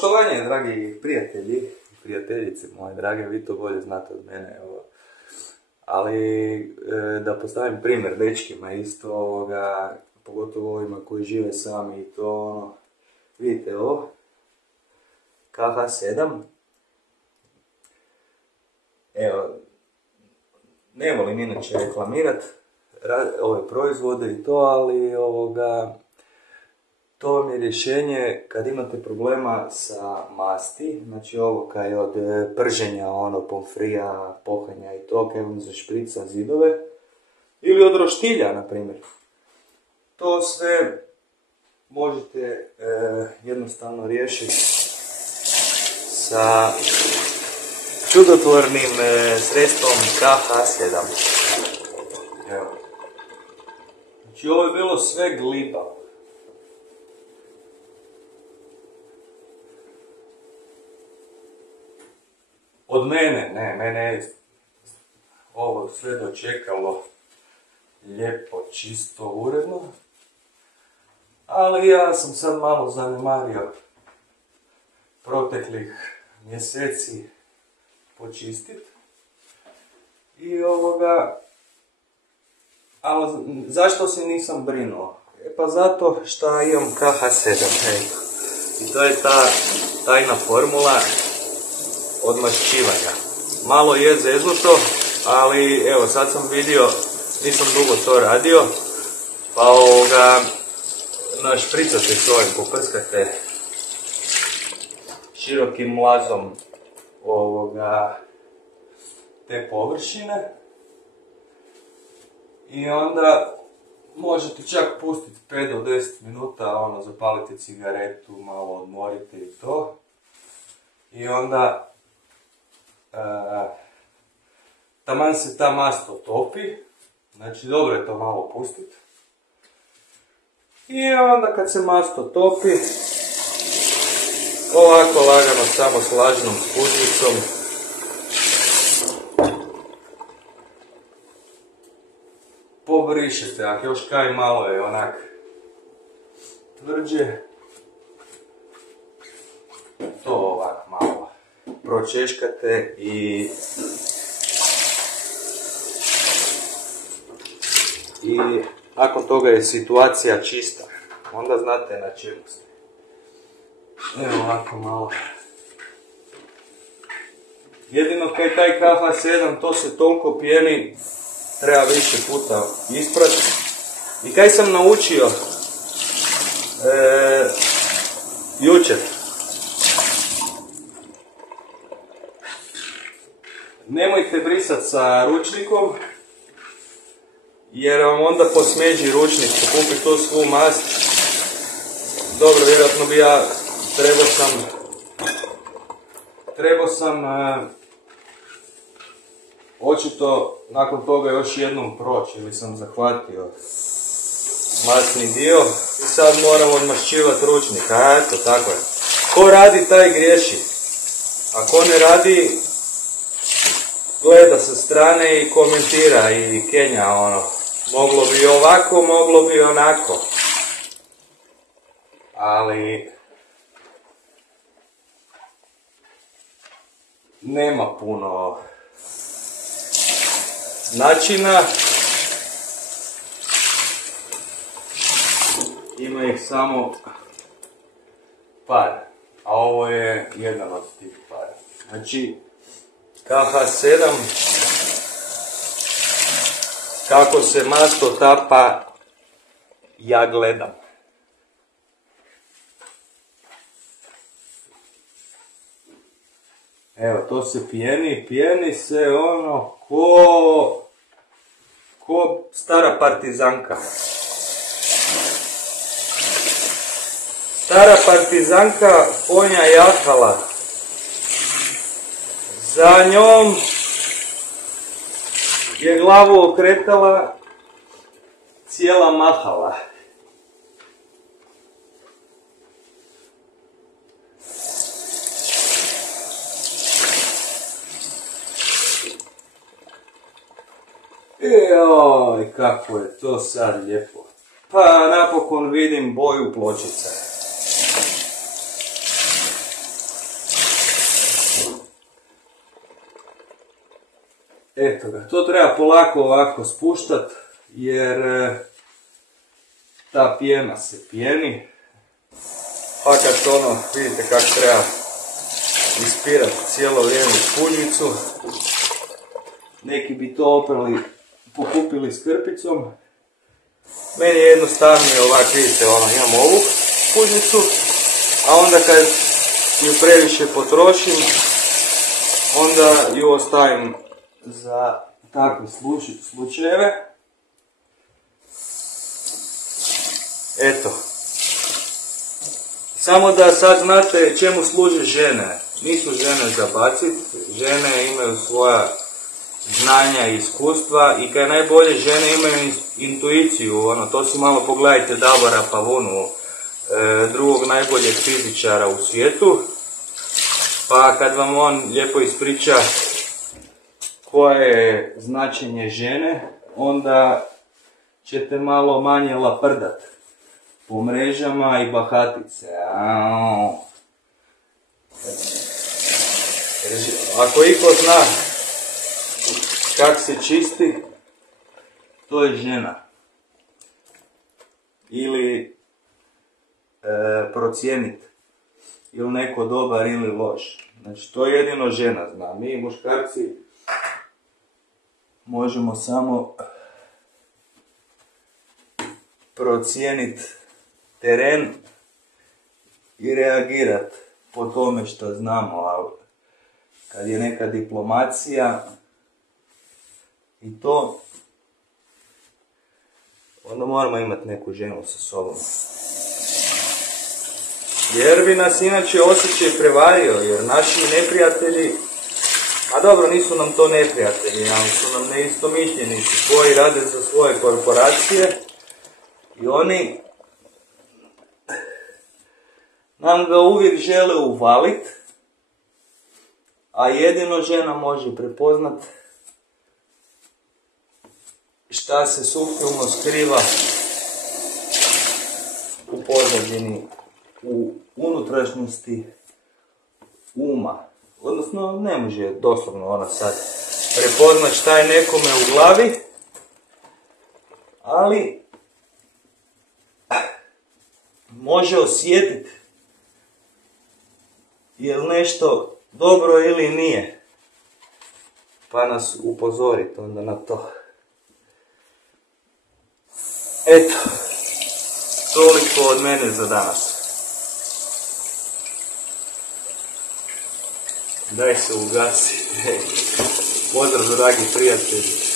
Poštovanje, dragi prijatelji i prijateljice moje drage, vi to bolje znate od mene. Ali da postavim primjer dečkima isto, pogotovo ovima koji žive sami i to, vidite ovo, KH7. Evo, ne volim inače reklamirat ove proizvode i to, ali to vam je rješenje kad imate problema sa masti, znači ovo kaj od prženja, pomfrija, pohanja i to, kaj vam zašprica zidove, ili od roštilja, na primjer. To sve možete jednostavno riješiti sa čudotvornim sredstvom KH7. Evo. Znači ovo je bilo sve gliba. Od mene je ovo sve dočekalo lijepo, čisto, uredno. Ali ja sam sad malo zanemario proteklih mjeseci počistit. I ali zašto se nisam brinuo? Pa zato što imam KH7. I to je ta tajna formula odmašćivanja. Malo je zeznuto, ali evo sad sam vidio, nisam dugo to radio, pa našpricate s ovim, poprskate širokim mlazom te površine i onda možete čak pustiti 5 do 10 minuta, zapalite cigaretu, malo odmorite i to. I onda taman se ta mast otopi, znači dobro je to malo pustiti. I onda kad se mast otopi, ovako lagano, samo s vlažnom spužvicom, pobrišete, ako još kaj malo je onak tvrđe, to ovak malo pročeškate i nakon toga je situacija čista. Onda znate na čemu ste. Evo ovako malo. Jedino kaj taj KH7, to se toliko pjeni, treba više puta isprati. I kaj sam naučio jučer. Nemojte brisati sa ručnikom, jer vam onda posmeđi ručnik, pokupi tu svu mast. Dobro, vjerojatno bi ja trebao sam očito nakon toga još jednom proći, ili sam zahvatio masni dio i sad moram odmašćivati ručnik. Eto, tako je. Ko radi, taj griješi. A ko ne radi, gleda sa strane i komentira i kenja moglo bi ovako, moglo bi onako. Ali nema puno načina, ima ih samo par, a ovo je jedan od tih para. Znači KH7, kako se mast otapa, ja gledam. Evo, to se pjeni se ko stara partizanka. Stara partizanka konja jahala. Za njom je glavu okretala cijela mahala. Joj, kako je to sad lijepo. Pa napokon vidim boju pločice. Eto ga, to treba polako ovako spuštat, jer ta pjena se pjeni. Pa kad ono, vidite kako treba ispirati cijelo vrijeme špunjicu. Neki bi to oprali, pokupili s krpicom. Meni je jednostavnije ovak, vidite, imam ovu špunjicu, a onda kad ju previše potrošim, onda ju ostavim za takve slučajeve. Eto. Samo da sad znate čemu služe žene. Nisu žene za bacit, žene imaju svoja znanja i iskustva i kad najbolje žene imaju intuiciju, to si malo pogledajte Davora Pavunu, drugog najboljeg fizičara u svijetu, pa kad vam on lijepo ispriča koje je značenje žene, onda ćete malo manje laprdat po mrežama i bahatit se. Ako iko zna kak se čisti, to je žena. Ili procijenit ili neko dobar ili loš. Znači to jedino žena zna. Mi muškarci možemo samo procijenit teren i reagirat po tome što znamo, ali kad je neka diplomacija i to, onda moramo imati neku ženu sa sobom. Jer bi nas inače osjećaj prevario, jer naši neprijatelji, a dobro, nisu nam to neprijatelji, ali su nam neistomišljenici koji rade za svoje korporacije i oni nam ga uvijek žele uvalit, a jedino žena može prepoznat šta se suptilno skriva u pozadini, u unutrašnjosti uma. Odnosno, ne može doslovno ona sad prepoznat šta je nekome u glavi, ali može osjetiti je li nešto dobro ili nije, pa nas upozoriti onda na to. Eto, toliko od mene za danas. Daj se ugasi. Pozdrav, dragi prijatelji.